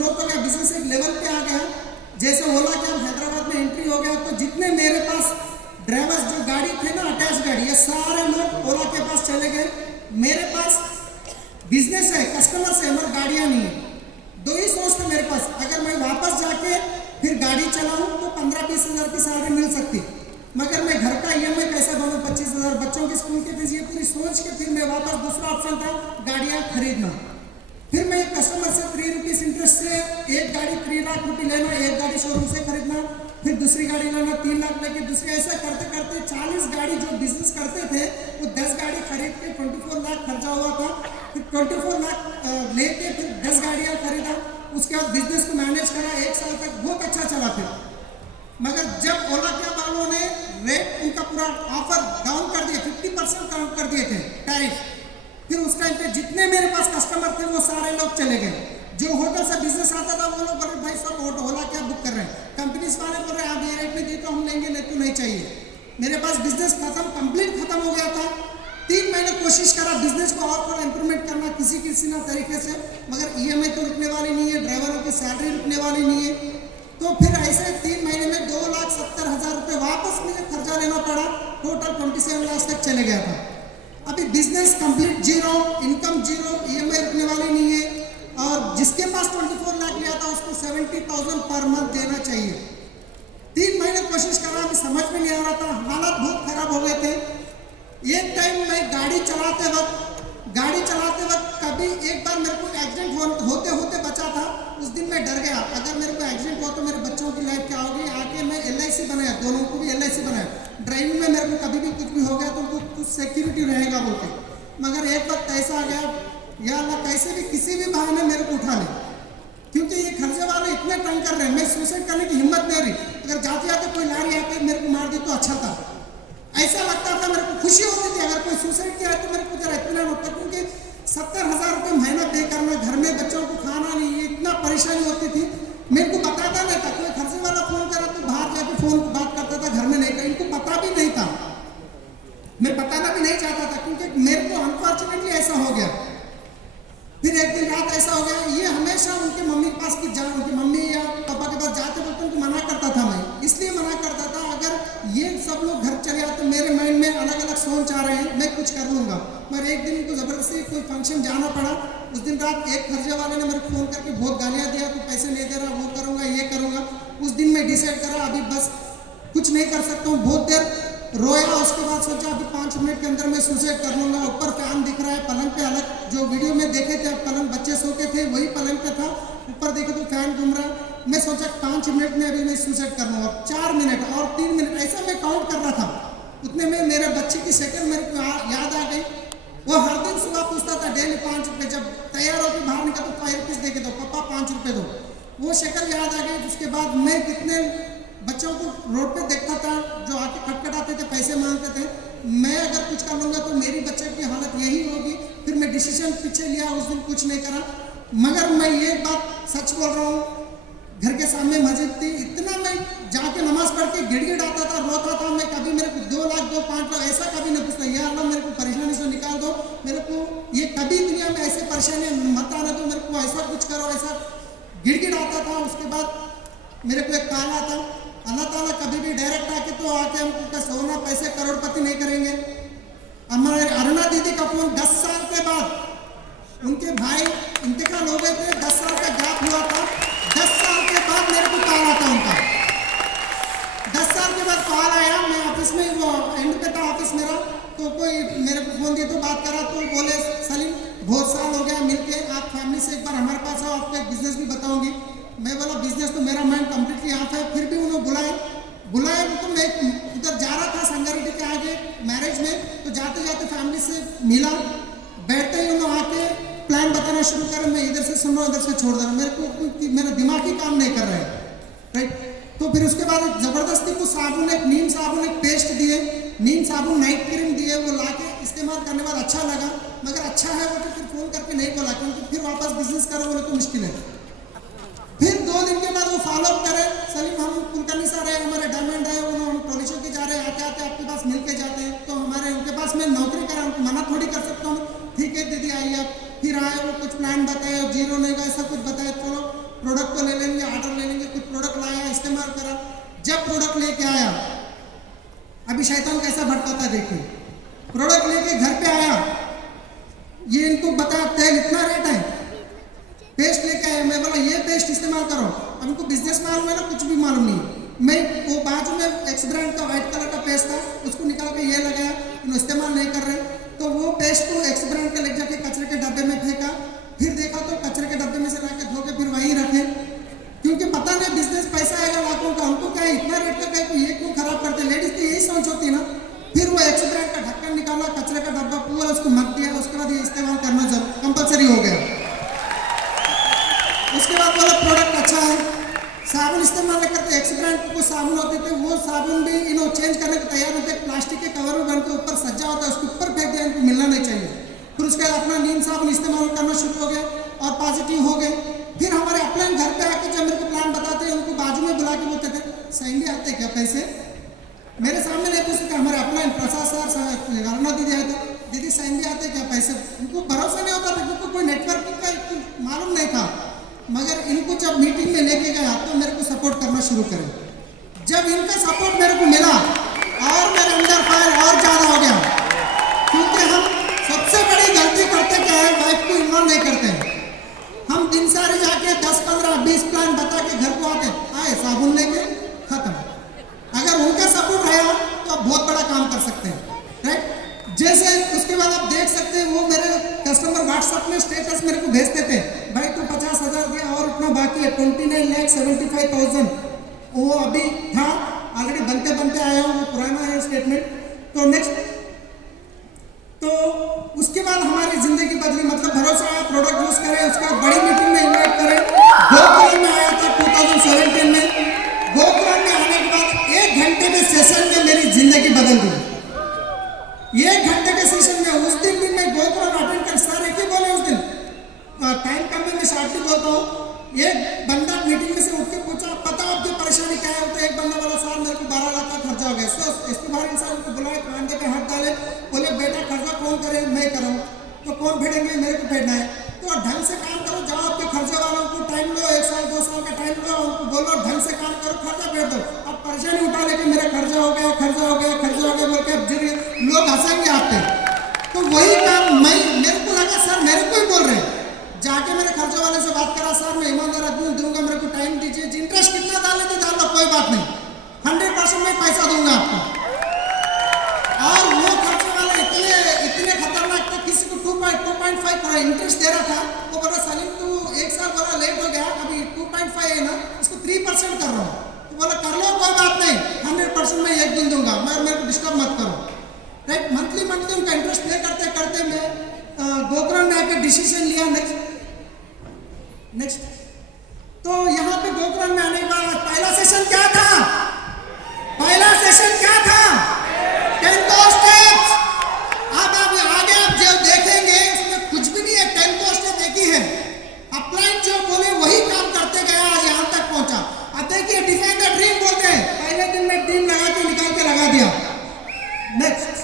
Growth हो गया, business एक लेवल पे आ गया। जैसे ओला कैब हैदराबाद में एंट्री हो गया तो जितने मेरे पास ड्राइवर्स जो गाड़ी थे ना अटैच गाड़ी, ये सारे लोग ओला के पास चले गए। मेरे पास बिजनेस है, कस्टमर्स है, मगर गाड़ियाँ नहीं है। दो ही सोच थे मेरे पास, अगर मैं वापस जाके फिर गाड़ी चलाऊँ तो 15-20 हज़ार की सैलरी मिल सकती, मगर मैं घर का EMI कैसे दूँ 25 हज़ार, बच्चों की स्कूल की फीस, ये पूरी सोच के फिर मैं वापस दूसरा ऑप्शन था गाड़ियाँ खरीदना। फिर मैं एक कस्टमर से 3 रुपीज़ इंटरेस्ट से एक गाड़ी 3 लाख रुपये लेना, एक गाड़ी शोरूम से खरीदना, फिर दूसरी गाड़ी लेना 3 लाख लेके दूसरी, ऐसा करते करते 40 गाड़ी जो बिजनेस करते थे वो 10 गाड़ी खरीद के 24 लाख खर्चा हुआ था। फिर 24 लाख लेके फिर 10 गाड़ियाँ खरीदा। उसके बाद बिजनेस को मैनेज करा, 1 साल तक बहुत अच्छा चला। फिर मगर जब ओला कैब वालों ने रेट उनका पूरा ऑफर डाउन कर दिया, 50% डाउन कर दिए थे टैरिफ, फिर उस टाइम पे जितने मेरे पास कस्टमर थे वो सारे लोग चले गए। जो होटल से बिजनेस आता था वो लोग बोले भाई सब ओला कैब बुक कर रहे हैं, कंपनीज वाले बोल रहे हैं आप ये रेट में दी तो हम लेंगे, नहीं तो नहीं चाहिए। मेरे पास बिजनेस कंप्लीट खत्म हो गया था। 3 महीने कोशिश करा बिजनेस को और थोड़ा इंप्रूवमेंट करना किसी ना तरीके से, मगर EMI तो रुकने वाली नहीं है, ड्राइवरों की सैलरी रुकने वाली नहीं है। तो फिर ऐसे 3 महीने में 2,70,000 रुपये वापस मुझे खर्चा लेना पड़ा। टोटल 27 लाख तक चले गया था। अभी business complete zero, income zero, EMI रुकने वाली नहीं है, और जिसके पास 24 लाख लिया था उसको 70,000 पर मंथ देना चाहिए। 3 महीने कोशिश करा, अभी समझ में नहीं आ रहा था, हालात बहुत खराब हो गए थे। एक टाइम मैं गाड़ी चलाते वक्त कभी एक बार मेरे को एक्सीडेंट होते होते बचा था। उस दिन मैं डर गया, अगर मेरे को एक्सीडेंट हुआ तो मेरे बच्चों की लाइफ क्या होगी। आके मैं LIC बनाया, दोनों को भी LIC बनाया। ड्राइविंग में मेरे को कभी भी कुछ भी हो गया तो उनको कुछ सिक्योरिटी रहेगा बोलते। मगर एक वक्त ऐसा आ गया, या अल्लाह कैसे भी किसी भी बहाने मेरे को उठा ले, क्योंकि ये खर्चे वाले इतने तंग कर रहे हैं, मैं सुसाइड करने की हिम्मत नहीं रही। अगर जाते जाते कोई लारी आके मेरे को मार दी तो अच्छा था, ऐसा लगता था। मेरे को खुशी होती थी अगर कोई सुसाइड किया तो मेरे को जरा इतना होता, क्योंकि 70,000 रुपये महीना पे करना, घर में बच्चों को खाना नहीं, ये इतना परेशानी होती थी। मेरे को बताता नहीं था, कोई खर्चे वाला फोन करा तो बाहर जाके फोन बात करता था, घर में नहीं था। इनको पता भी नहीं था, मैं बताना भी नहीं चाहता था, क्योंकि मेरे को अनफॉर्चुनेटली ऐसा हो गया। फिर एक दिन रात ऐसा हो गया, ये हमेशा उनके मम्मी के पास उनकी मम्मी या पापा के पास जाते वक्त उनको मना करता था। मैं इसलिए मना करता था, अगर ये सब लोग घर चले आते मेरे माइंड में अलग अलग सोच आ रहे हैं, मैं कुछ कर लूँगा। मगर एक दिन उनको ज़बरदस्ती कोई फंक्शन जाना पड़ा। उस दिन रात एक खर्चे वाले ने मेरे को फ़ोन करके बहुत गालियाँ दिया, तू पैसे नहीं दे रहा, वो करूँगा ये करूँगा। उस दिन मैं डिसाइड करा अभी बस कुछ नहीं कर सकता हूँ। बहुत देर रोया, उसके बाद सोचा अभी 5 मिनट के अंदर मैं सुसाइड कर लूँगा। ऊपर फैन दिख रहा है, पलंग पे अलग, जो वीडियो में देखे थे पलंग बच्चे सो के थे वही पलंग पे था, ऊपर देखे तो फैन घूम रहा है। मैं सोचा 5 मिनट में अभी मैं सुसाइड कर लूँगा। 4 मिनट और 3 मिनट ऐसा मैं काउंट कर रहा था। उतने में मेरे बच्चे की सेकंड मेरे को याद आ गई। वो हर दिन सुबह पूछता था डेली 5 रुपये, जब तैयार होकर बाहर निकला तो 5 रुपीज़ दे के दो, पापा 5 रुपये दो। वो शक्ल याद आ गई। उसके बाद मैं कितने बच्चों को रोड पे देखता था जो आके खटखटाते थे, पैसे मांगते थे। मैं अगर कुछ कर लूँगा तो मेरी बच्चे की हालत यही होगी। फिर मैं डिसीजन पीछे लिया, उस दिन कुछ नहीं करा। मगर मैं ये बात सच बोल रहा हूँ, घर के सामने मस्जिद थी, इतना मैं जाके नमाज पढ़ के गिड़गिड़ाता था, रोता था। मैं कभी मेरे को 2 लाख दो, 5 लाख ऐसा कभी नहीं पूछता, या अल्लाह मेरे को परेशानी से निकाल दो, मेरे को ये कभी दुनिया में ऐसे परेशानियाँ मत आने दो, मेरे को ऐसा कुछ करो, ऐसा गिड़गिड़ाता था। उसके बाद मेरे को एक कॉल आता, अल्लाह ताला कभी भी डायरेक्ट आके तो आके हमको सोना पैसे करोड़पति नहीं करेंगे। हमारे अरुणा दीदी का फोन 10 साल के बाद, उनके भाई इंतकाल हो गए थे, 10 साल का गैप हुआ था। 10 साल के बाद मेरे को कॉल आता उनका, 10 साल के बाद कॉल आया। मैं ऑफिस में, वो एंड पे था ऑफिस मेरा, तो कोई मेरे को फोन दिया तो बात करा, तो बोले सलीम बहुत साल हो गया मिलके, आप फैमिली से एक बार हमारे पास आओ, आपको एक बिजनेस भी बताऊंगी। मैं बोला बिजनेस तो मेरा माइंड कम्प्लीटली ऑफ है। फिर भी उन्होंने बुलाया तो मैं उधर जा रहा था संगारेड्डी के आगे मैरिज में, तो जाते जाते फैमिली से मिला। बैठते ही उन्होंने आके प्लान बताना शुरू कर, मैं इधर से सुन रहा हूँ, इधर से छोड़ दे रहा हूँ, मेरे को मेरा दिमाग ही काम नहीं कर रहा है, राइट। तो फिर उसके बाद ज़बरदस्ती को साबुन, एक नीम साबुन, एक पेस्ट दिए, नीम साबुन नाइट क्रीम दिए, वो ला के इस्तेमाल करने के बाद अच्छा लगा। मगर अच्छा है वो तो फिर फ़ोन करके नहीं बोला, क्योंकि फिर वापस बिजनेस करो बोले तो मुश्किल है। फिर 2 दिन के बाद वो फॉलोअप करे, सलीम हम कुलकर्णी से रहे, हमारे डायमंड है, उन्होंने टोलिशो के जा रहे हैं, आते आते आपके पास मिल के जाते हैं, तो हमारे उनके पास मैं नौकरी करा, उनको मना थोड़ी कर सकता हूँ। ठीक है दीदी आइए आप। फिर आए, वो कुछ प्लान बताए, जीरो नहीं का ऐसा कुछ बताए, चलो प्रोडक्ट को ले लेंगे, ऑर्डर ले लेंगे, कुछ प्रोडक्ट लाया, इस्तेमाल करा, जब प्रोडक्ट लेके आया, अभी शैतान कैसा भटकाता है देखिए, प्रोडक्ट लेके घर पे आया, ये इनको बताया तेल इतना रेट है, पेस्ट लेके आया, मैं बोला ये पेस्ट इस्तेमाल करो, अब इनको बिजनेस मालूम है ना, कुछ भी मालूम नहीं, मैं वो बाजू में एक्स ब्रांड का व्हाइट कलर का पेस्ट था, उसको निकाल के ये लगाया, इस्तेमाल नहीं कर रहे, तो वो पेस्ट को एक्स ब्रांड का ले जाके कचरे के डब्बे में फेंका, फिर देखा तो कचरे के डब्बे में से लाके धो के फिर वहीं रखे, क्योंकि पता नहीं बिजनेस पैसा आएगा लाखों का, हमको क्या है इतना रेट का क्या है, ये क्यों खराब करते, लेडीज तो यही सोच होती है ना। फिर वो एक्स ब्रांड का ढक्कन निकाला, कचरे का डब्बा पूरा उसको मत दिया, उसके बाद ये इस्तेमाल करना जब कंपलसरी हो गया। उसके बाद बोला प्रोडक्ट अच्छा है, साबुन इस्तेमाल नहीं करते, एक्स ब्रांड को साबुन होते थे, वो साबुन भी चेंज करने को तैयार होते, प्लास्टिक के कवर में बन के ऊपर सज्जा होता है, उसके ऊपर फेंक दिया, इनको मिलना नहीं चाहिए। फिर उसके बाद अपना नीम साबुन इस्तेमाल करना शुरू हो गए और पॉजिटिव हो गए। फिर हमारे अपलाइन घर पे आके जब मेरे को प्लान बताते हैं, उनको बाजू में बुला के बोलते थे सही आते क्या पैसे, मेरे सामने नहीं पूछते, हमारे अपलाइन प्रसाद सर गाना दीदी आए तो दीदी सही आते क्या पैसे, उनको भरोसा नहीं होता था, क्योंकि कोई नेटवर्किंग का मालूम नहीं था। मगर इनको जब मीटिंग में लेके गया तो मेरे को सपोर्ट करना शुरू करे, जब इनका सपोर्ट मेरे को मिला और मेरे अंदर फायर और ज़्यादा हो गया, क्योंकि हम सबसे बड़ी गलती करते क्या है, वाइफ को इन्वॉल्व नहीं करते हैं। हम दिन सारे जाके 10, 15, 20 प्लान बता के घर को आए साबुन लेके खत्म। अगर उनका सपोर्ट रहा तो आप बहुत बड़ा काम कर सकते हैं, राइट। जैसे उसके बाद आप देख सकते हैं, वो मेरे कस्टमर व्हाट्सएप में स्टेटस मेरे को भेजते थे, भाई तू 50,000 दिया और इतना बाकी है, 29,75,000 वो अभी था, ऑलरेडी बनते बनते आया हूँ, वो पुराना है स्टेटमेंट। तो नेक्स्ट, तो उसके बाद हमारी जिंदगी बदली, मतलब भरोसा आया, प्रोडक्ट यूज करें, उसका बड़ी मीटिंग में इन्वाइट करें। गोकुलम में आया था 2017 में, गोकुलम में आने के बाद 1 घंटे के सेशन में मेरी जिंदगी बदल दी। 1 घंटे के सेशन में उस दिन भी मैं गोकुलम अटेंड कर, सर एक ही बोले उस दिन, टाइम कम में मैं शार्टली बोलता हूँ। एक बंदा मीटिंग में से उठ के पूछा पता आपकी परेशानी क्या है, तो एक बंदा बोला सर मेरे को 12 लाख का खर्चा हो गया। सो इसके बाहर इंसान को बुलाए, कांधे पे हाथ डाले, बोले बेटा खर्चा कौन करे, मैं करूँ, तो कौन फेडेंगे, मेरे को फेडना है, तो ढंग से काम करो, जाओ आपके खर्चे वालों को टाइम लो, 1 साल 2 साल का टाइम लो, उनको बोलो ढंग से काम करो, खर्चा फेड दो। अब परेशानी उठा लेके मेरा खर्चा हो गया, खर्चा हो गया, खर्चा हो गया बोल के अब लोग हंसेंगे आप पे। तो वही काम मेरे को लगा सर मेरे को ही बोल रहे हैं, जाके मेरे खर्चे वाले से बात करा, सर मैं ईमानदार आदमी दूंगा, मेरे को टाइम दीजिए, इंटरेस्ट कितना डालने थे डाल लो, कोई बात नहीं, 100% मैं पैसा दूंगा आपको। और वो खर्चे वाले इतने खतरनाक थे, किसी को 2.5 इंटरेस्ट दे रहा था, वो बोला सलीम तू 1 साल बोला लेट हो गया, अभी 2.5 है ना, इसको 3% कर रहा हूँ, तो बोला कर लो कोई बात नहीं, 100% मैं 1 दिन दूंगा, मगर मेरे को डिस्टर्ब मत करो, राइट। मंथली उनका इंटरेस्ट पे करते करते मैं गोकुलम में आकर डिसीजन लिया। नेक्स्ट, तो यहाँ पे गोकुलम में आने के बाद पहला सेशन क्या था, 10 स्टेप्स। अब आप आगे आप जो देखेंगे उसमें कुछ भी नहीं है, 10 स्टेप एक ही है, अपलाइन जो बोले वही काम करते गया, आज यहाँ तक पहुंचा। अब देखिए डिफाइन द ड्रीम बोलते हैं, पहले दिन में ड्रीम लगा के निकाल के लगा दिया। नेक्स्ट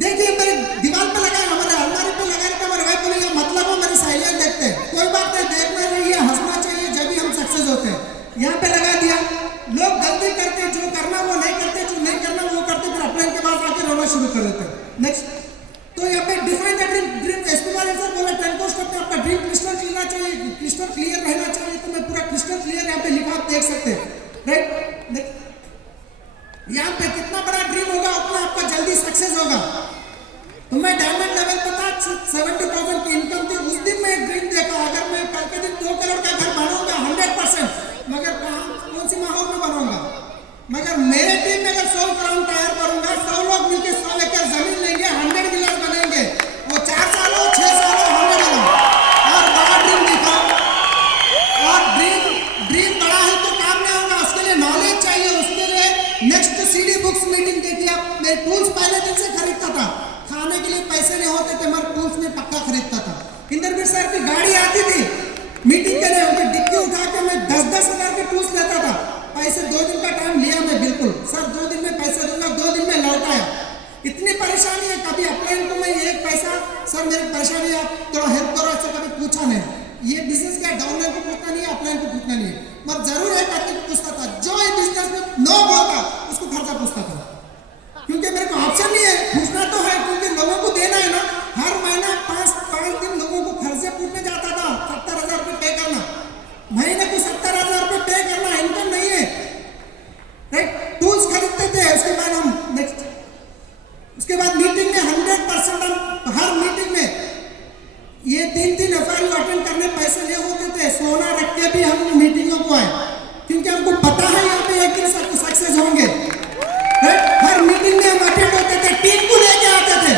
देखिए मेरे दीवार पे लगा, हमारे अलमारी पे लगा रखा, हमारे वाइफ बोले मतलब हो मेरी सहेलियां देखते हैं, कोई बात नहीं, देखना चाहिए, हंसना चाहिए, जब भी हम सक्सेस होते हैं। यहाँ पे लगा दिया, लोग गलती करते, जो करना वो नहीं करते, जो नहीं करना वो करते, फिर अपने के पास आके रोना शुरू कर देते हैं। नेक्स्ट, तो यहाँ पे define the dream aspiration sir बोला 10 स्टेप में आपका ड्रीम क्रिस्टल क्लियर चाहिए, क्रिस्टल क्लियर रहना चाहिए, तो मैं पूरा क्रिस्टल क्लियर यहाँ पे लिखा, आप देख सकते हैं, राइट। यहाँ पे कितना बड़ा ड्रीम होगा उतना आपका जल्दी सक्सेस होगा। तो मैं डायमंड लेवल पर था, 70,000 की इनकम थी, उस दिन मैं एक ड्रीम देखा, अगर मैं कल के दिन 2 करोड़ का घर बनाऊंगा 100%, मगर कौन सी माहौल में बनाऊंगा, मगर मेरे टीम में अगर 100 करोड़ तैयार करूंगा, 100 लोग मिलकर 100 एकड़ जमीन लेंगे, 100 विलेज बनेंगे, वो 4 सालों 6 सालों 100 होगा। और बड़ा ड्रीम देखा, और ड्रीम बड़ा है तो काम नहीं होगा, उसके लिए नॉलेज चाहिए, उसके लिए नेक्स्ट CD बुक्स मीटिंग देखिए आप, मैं टूल्स पहले दिन से खरीदता था, खाने के लिए पैसे नहीं होते थे, मगर टूल्स में पक्का खरीदता था। इंद्रवीर सर की गाड़ी आती थी मीटिंग के लिए, उनकी डिक्की उठा के मैं 10-10 हज़ार के टूल्स लेता था, पैसे 2 दिन का टाइम लिया मैं, बिल्कुल सर 2 दिन में पैसे दूंगा, 2 दिन में लौटाया। इतनी परेशानी है, कभी अपलाइन को मैं एक पैसा सर मेरी परेशानी आप थोड़ा हेल्प करो ऐसे कभी पूछा नहीं, ये बिजनेस क्या डाउनलाइन को पूछना नहीं है, अपलाइन को पूछना नहीं है, मगर जरूर एक आदमी को पूछता था जो ये बिजनेस में नो बोलता उसको खर्चा पूछता था, क्योंकि मेरे को ऑप्शन नहीं है, पूछना तो है क्योंकि लोगों को देना है ना। हर महीना 5 दिन लोगों को खर्चे पूछने जाता था, 70,000 रुपये पे करना, महीने को 70,000 रुपये पे करना, इनकम नहीं है, राइट। टूल्स खरीदते थे, उसके बाद हम नेक्स्ट, उसके बाद मीटिंग में 100% हम हर मीटिंग में ये 3 FIU अटेंड करने पैसे लिए होते थे, सोना रख के भी हम मीटिंगों को आए, क्योंकि हमको पता है यहाँ पे एक दिन सक्सेस होंगे, राइट। हर मीटिंग में हम अटेंड होते थे, टीम को लेके आते थे,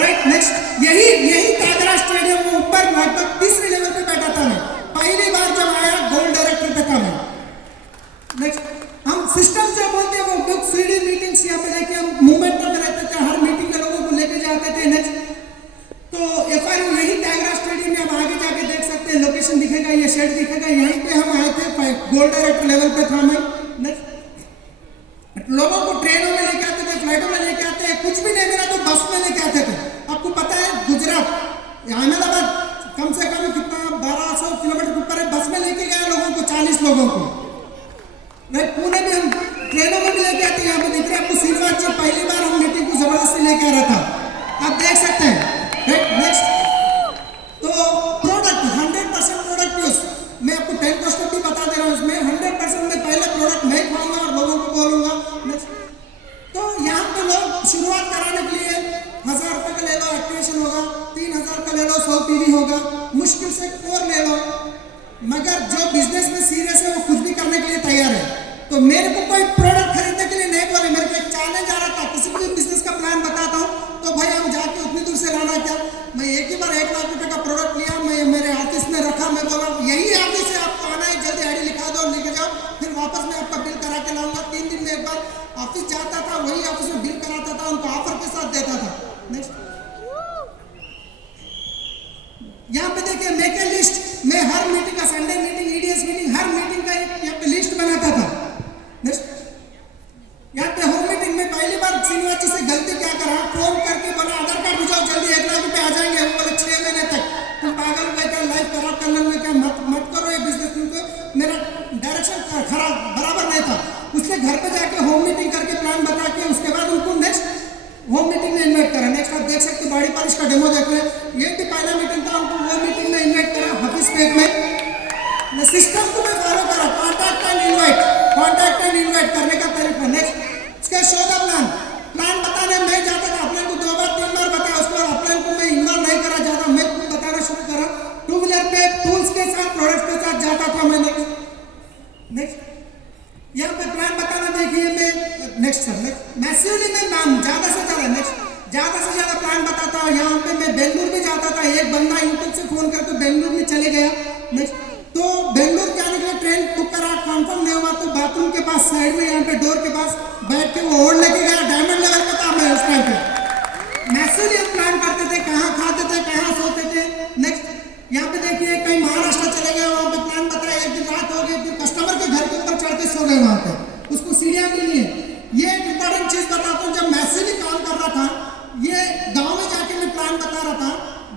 राइट। नेक्स्ट यही कागरा स्टेडियम में ऊपर लगभग 3रे लेवल पे बैठा था मैं, पहली बार जब आया गोल्ड डायरेक्टर पे था मैं। नेक्स्ट हम सिस्टम से बोलते हैं वो बुक सीडी मीटिंग्स यहाँ पे लेके हम मूवमेंट में रहते थे, हर मीटिंग में लोगों को लेके जाते थे। नेक्स्ट तो FIU यही कागरा स्टेडियम में आप आगे जाके देख सकते हैं, लोकेशन दिखेगा, ये शेड दिखेगा, यहीं पे हम आए थे, गोल्ड डायरेक्टर लेवल पे था मैं। नेक्स्ट लोगों को ट्रेनों में लेके आते थे, फ्लाइटों में लेके आते हैं, कुछ भी नहीं मिला तो बस में लेके आते थे। आपको पता है गुजरात अहमदाबाद कम से कम कितना 1200 किलोमीटर ऊपर है, बस में लेके गए लोगों को, 40 लोगों को। पुणे में हम ट्रेनों में भी लेके आते हैं, यहाँ पे दिख रहे हैं आपको श्रीनिवास जी, पहली बार हम मीटिंग को जबरदस्ती लेके आ रहा था, आप देख सकते हैं। नेक्स्ट तो प्रोडक्ट 100% प्रोडक्ट यूज, मैं आपको 10 क्वेश्चन भी बता दे रहा हूँ इसमें, 100% में पहले प्रोडक्ट मैं खाऊंगा और लोगों को बोलूंगा। नेक्स्ट तो यहाँ पे लोग शुरुआत कराने के लिए 1000 रुपये का ले लो, एक्टिवेशन होगा, 3000 का ले लो, 100 PV होगा, मुश्किल से कोर ले लो, मगर जो बिजनेस में सीरियस है वो कुछ भी करने के लिए तैयार है। तो मेरे को कोई प्रोडक्ट खरीदने के लिए नहीं बोले, मेरे को एक चैलेंज आ रहा था, किसी भी बिजनेस का प्लान बताता हूँ तो भाई हम जाके उतनी दूर से लाना क्या। मैं एक ही बार 1 लाख रुपए का प्रोडक्ट लिया, मैं मेरे ऑफिस में रखा, मैं बोला यही ऑफिस है, आपको आना है, जल्दी आईडी लिखा दो और लेके जाओ, फिर वापस मैं आपका बिल करा के लाऊंगा। 3 दिन में एक बार ऑफिस जाता था, वही ऑफिस में बिल कराता था, उनको ऑफर के साथ देता था। नेक्स्ट यहाँ पे देखिए मेक ए लिस्ट, मैं हर मीटिंग का, संडे मीटिंग, EDS मीटिंग, हर मीटिंग का एक यहाँ पे लिस्ट बनाता था। नेक्स्ट यहाँ पे होम मीटिंग में पहली बार श्रीनिवास जी से गलती क्या करा, फोन करके बोला आधार कार्ड भिजाओ जल्दी, 1 लाख रुपए आ जाएंगे, वो बोले 6 महीने तक, तुम पागल हो क्या, लाइफ खराब करने में क्या, मत करो ये बिजनेस, क्योंकि मेरा डायरेक्शन खराब बराबर नहीं था। उसने घर पे जाके होम मीटिंग करके प्लान बता के उसके बाद उनको नेक्स्ट होम मीटिंग में इन्वाइट करा। नेक्स्ट आप देख सकते बॉडी पॉलिश का डेमो देख रहे हैं, ये भी पहला मीटिंग था, उनको वो मीटिंग में इन्वाइट करा ऑफिस पेज में। सिस्टम को मैं फॉलो करा, कॉन्टैक्ट एंड इन्वाइट करने का तरीका। नेक्स्ट उसके शो द प्लान बताने मैं जाता था, अपने को 2 बार 3 बार बताया, उसके बाद अपने को मैं इन्वॉल्व नहीं करा जाता, मैं खुद बताना शुरू करा, 2 व्हीलर पे टूल्स के साथ, प्रोडक्ट के साथ जाता था मैं। नेक्स्ट यहाँ पे प्लान बताना देखिए, मैं नेक्स्ट मैसिवली मैं ज़्यादा से ज़्यादा प्लान बताता। यहाँ पे मैं बेंगलुरु भी जाता था, एक बंदा यूट्यूब से फोन करके बेंगलुरु में चले गया। नेक्स्ट तो बेंगलुरु जाने के लिए ट्रेन बुक करा, कंफर्म नहीं हुआ तो बाथरूम के पास साइड में यहाँ पे डोर के पास बैठ के वो ओढ़ लेके गया, डायमंड लेवल का था मैं उस टाइम पे। मैसिवली हम प्लान करते थे, कहाँ खाते थे, कहाँ सोते थे। नेक्स्ट यहाँ पे देखिए कहीं महाराष्ट्र चले गए, वहाँ पे प्लान बताया, एक दिन रात हो गई, फिर कस्टमर के घर के ऊपर चढ़ के सो गए, वहाँ पे उसको सीढ़ियाँ भी नहीं है। ये एक इंपॉर्टेंट चीज बताता हूँ, जब मैसिवली काम कर रहा था, ये गाँव में जाके मैं प्लान बता रहा था,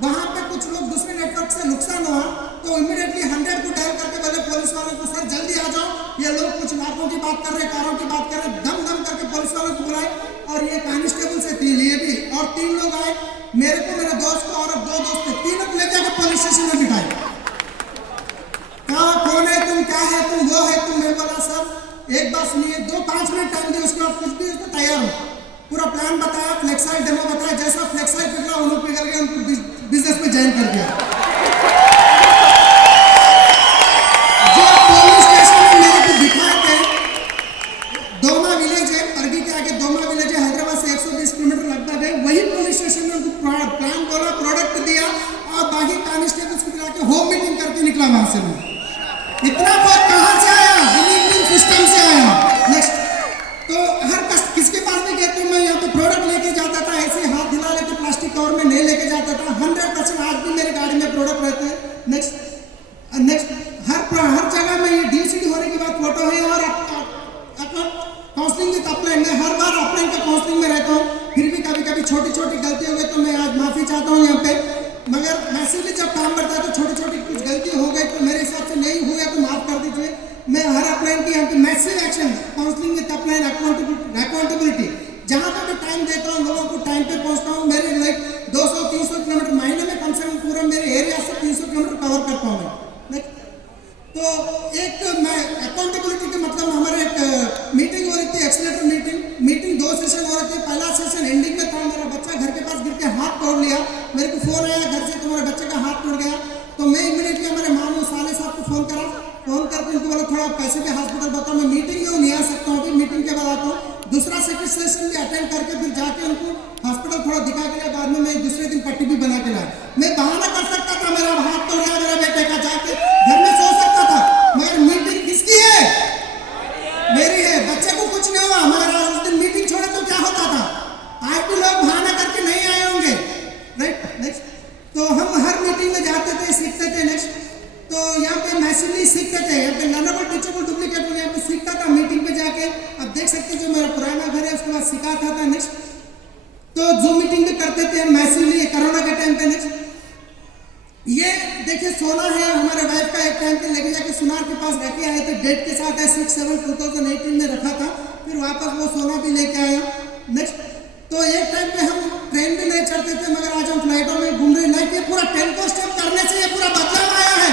वहाँ पे कुछ लोग दूसरे नेटवर्क से नुकसान हुआ तो इमीडिएटली 100 को डायल करके बोले पुलिस वालों को, सर जल्दी आ जाओ, ये लोग कुछ लाखों की बात कर रहे, कारों की बात कर रहे, दम करके पुलिस वालों को बुलाए। और ये कांस्टेबल से थी ये भी, और 3 लोग आए, मेरे को, मेरे दोस्त को और 2 दोस्त थे, 3 को ले जाकर पुलिस स्टेशन में बिठाए। कहा कौन है तुम, क्या है तुम, वो है तुम। मैं बोला सर एक बात सुनिए, 5 मिनट टाइम दिए, उसके बाद कुछ भी उसको तैयार हो। पूरा प्लान बताया, फ्लेक्साइल डेमो बताया, जैसा फ्लेक्साइल पिघला उन्होंने पिघल गया, उनको बिजनेस में ज्वाइन कर दिया। जो पुलिस स्टेशन में मेरे को दिखाए थे, दोमा विलेज है, परगी के आगे दोमा विलेज है, हैदराबाद से 120 किलोमीटर लगभग है, वही पुलिस स्टेशन में उनको प्लान बोला, प्रोडक्ट दिया और बाकी कांस्टेबल्स को दिला के होम मीटिंग करके निकला वहां से। मैं इतना बहुत कहां से आया, बिलीविंग सिस्टम से आया। नेक्स्ट तो हर किसके पास भी गए तो मैं यहाँ पे प्रोडक्ट लेके जाता था, ऐसे हाथ हिला लेके प्लास्टिक कवर में नहीं लेके जाता था। 100% आज भी मेरी गाड़ी में प्रोडक्ट रहते हैं। नेक्स्ट हर जगह में ये DCD होने की बात फोटो है, और काउंसलिंग विद अपलाइन, मैं हर बार अपलाइन का काउंसलिंग में रहता हूँ, फिर भी कभी छोटी गलती हो गई तो मैं आज माफी चाहता हूँ यहाँ पे। मगर मैसिवली जब काम करता है तो छोटी तो एक मैं अकाउंटेबिलिटी के मतलब हमारे एक मीटिंग हो रही थी, एक्सीलेटर मीटिंग 2 सेशन हो रहे थे। पहला सेशन एंडिंग में था, मेरा बच्चा घर के पास गिर के हाथ तोड़ लिया। मेरे को फोन आया घर से, तुम्हारे बच्चे का हाथ टूट गया। तो मैं इमीडिएटली हमारे मामू साले साहब को फोन करके उनको बोला थोड़ा पैसे भी हॉस्पिटल बताओ, मैं मीटिंग में नहीं आ सकता हूँ, अभी मीटिंग के बाद आता हूँ। दूसरा सेकंड सेशन भी अटेंड करके फिर जाके उनको हॉस्पिटल थोड़ा दिखा के लिया। बाद में मैं दूसरे दिन पट्टी भी बना के लाया। मैं बहाना कर सकता था मेरा हाथ तोड़ गया मेरे बेटे का, जाके घर में सो सकता था, मगर मीटिंग किसकी है? मेरी है। बच्चे को कुछ नहीं हुआ, मगर आज उस दिन मीटिंग छोड़े तो क्या होता था? आज भी लोग बहाना करके नहीं आए होंगे, राइट। नेक्स्ट, तो हम हर मीटिंग में जाते थे, सीखते थे। नेक्स्ट, तो यहाँ पे मैसिवली सीखते थे, यहाँ पे लर्नेबल टीचेबल डुप्लीकेट यहाँ पे सीखता था मीटिंग पे जाके। अब देख सकते जो मेरा पुराना घर है उसके बाद सिखाता था। नेक्स्ट, तो जूम मीटिंग भी करते थे मैसिवली कोरोना के टाइम पे। नेक्स्ट, ये देखिए सोना है, हमारे वाइफ का एक टाइम पे लेके जाके सुनार के पास रख के आए थे, डेट के साथ है 6/7/2018 में रखा था, फिर वापस वो सोना भी लेके आया। नेक्स्ट, तो एक टाइम पे हम ट्रेन भी नहीं चढ़ते थे, मगर आज हम फ्लाइटों में घूम रहे हैं। ये पूरा 10 को स्टेप करने से ये पूरा बदलाव आया है,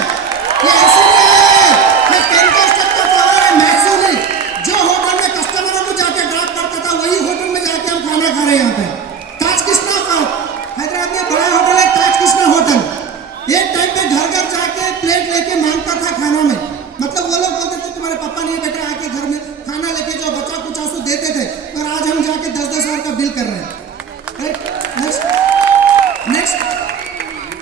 ये ऐसे नहीं आया है। ये 10 को स्टेप का पावर है मैक्सिमली। जो होटल में कस्टमरों को जाके ड्रॉप करता था, वही होटल में जाके हम खाना खा रहे हैं। यहाँ पे ताज कृष्णा हैदराबाद में बड़ा होटल है, ताज कृष्णा होटल। एक टाइम पे घर घर जाके प्लेट लेके मांगता था खाना में, मतलब वो लोग बोलते थे तुम्हारे पापा नहीं बेटा आके घर में खाना लेके जाओ, बच्चा कुछ आंसू देते थे। और आज हम जाके 10-10 हज़ार का बिल कर रहे हैं, राइट। नेक्स्ट,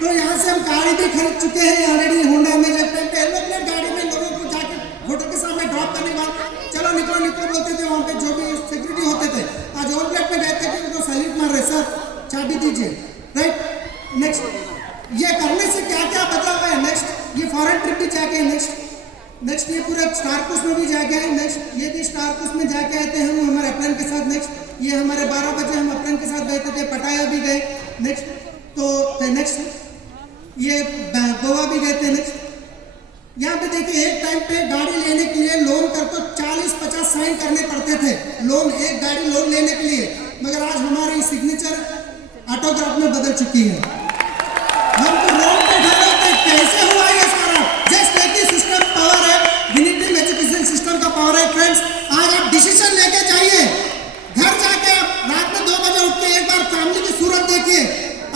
तो यहाँ से हम गाड़ी भी खरीद चुके हैं ऑलरेडी, होंडा में। जब टाइम पे एलोप्लेन गाड़ी में लोगों को जाके होटल के सामने ड्रॉप करने के बाद चलो निकलो बोलते थे, वहाँ पे जो भी सिक्योरिटी होते थे। आज ऑन प्लेट में गए थे कि उनको सैल्यूट मार रहे, सर चाबी दीजिए, राइट। नेक्स्ट, ये करने से क्या क्या बदलाव है? नेक्स्ट, ये फॉरेन ट्रिप भी जाके। नेक्स्ट, ये पूरा स्टार क्रूज में भी जाके आए। नेक्स्ट, ये भी स्टार क्रूज में जाके आए थे हम हमारे अपने के साथ। नेक्स्ट, ये हमारे 12 बजे हम अपने के साथ गए थे, पटाया भी गए। नेक्स्ट, तो नेक्स्ट ये गोवा भी गए थे। नेक्स्ट, यहाँ पे देखिए एक टाइम पे गाड़ी लेने के लिए लोन कर तो 40-50 साइन करने पड़ते थे, लोन एक गाड़ी लोन लेने के लिए। मगर आज हमारी सिग्नेचर ऑटोग्राफ में बदल चुकी है। हम तो रोड पे खड़े थे, कैसे हुआ ये सारा? जस्ट एक ही सिस्टम पावर है, विनिटी एजुकेशन सिस्टम का पावर है। फ्रेंड्स, आज आप डिसीजन लेके जाइए, घर जाके आप रात में 2 बजे उठ के एक बार फैमिली की सूरत देखिए।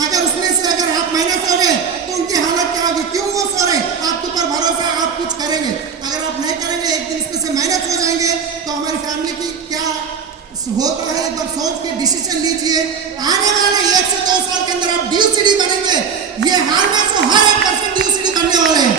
अगर उसमें से अगर आप माइनस हो गए तो उनकी हालत क्या होगी? क्यों वो सो रहे? आपके ऊपर भरोसा, आप कुछ करेंगे। अगर आप नहीं करेंगे, एक दिन इसमें से माइनस हो जाएंगे, तो हमारी फैमिली की क्या होता है? एक बार सोच के डिसीजन लीजिए। आने वाले 1 से 2 साल के अंदर आप DUCD बनेंगे। ये हर में से हर एक पर्सन DUCD बनने वाले हैं।